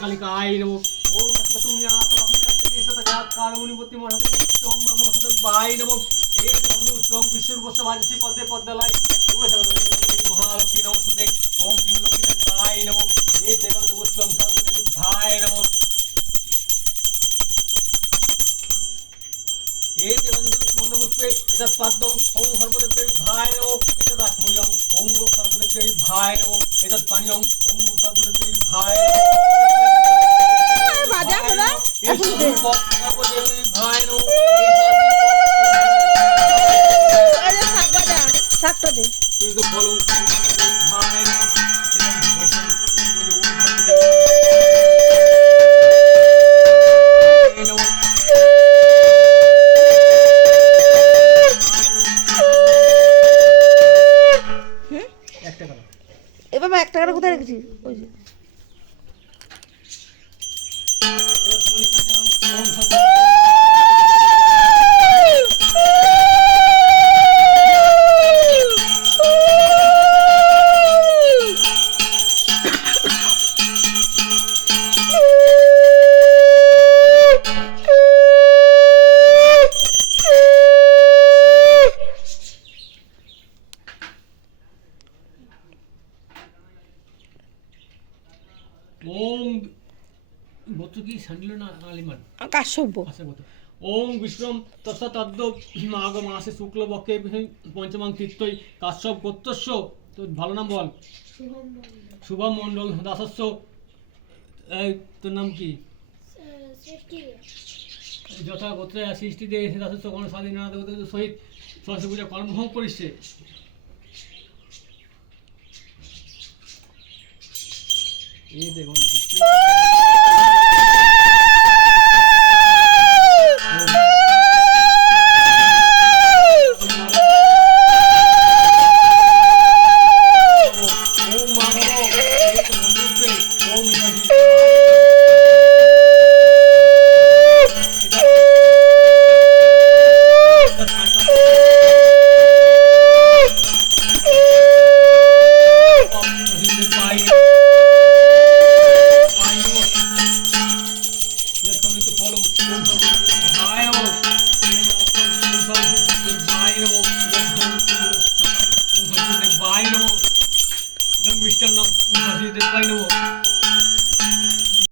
কালিকায় নমো ওম তুমি কারণীপতি মহাই নমো এই বন্ধু সোম বিশ্বর বসে বাজছি পদ্মে পদ্মলাই মহালক্ষ্মী নমস্তে ওম সিং লক্ষ্মী ভাই নমো এই দেবন গোস্বাম সর্বদেব ভাই নমো এই দেবন বন্ধুপুষ্পে এটা পাদ্যং ওম সর্বদেব ভাই নমো এটা রাসমূলং ওম সর্বদেব ভাই নমো এটা পানিয়ং ওম সর্বদেব ভাই বাজা খোলা ভাই নমো আরে থাক বাজা থাকতো দে তুই তো বলো ভাই নমো এ বাবা 1 টাকাটা কোথায় রেখেছিস ওই যে ওম বতু কি সান্ডিল না আলিমান কাশ্যপ আচ্ছা বতু ওম বিশ্বম তথা তদ্দ মাঘ মাসে শুক্ল পক্ষে পঞ্চমাং তীর্থই কাশ্যপ গোত্রস্য তো ভালো নাম বল শুভম মণ্ডল দাসস্য এই তোর নাম কি যথা গোত্রে সৃষ্টি দিয়ে দাসস্য গণ স্বাধীনতা সহিত সরস্বতী পূজা কর্মভঙ্গ করিছে এই দেখুন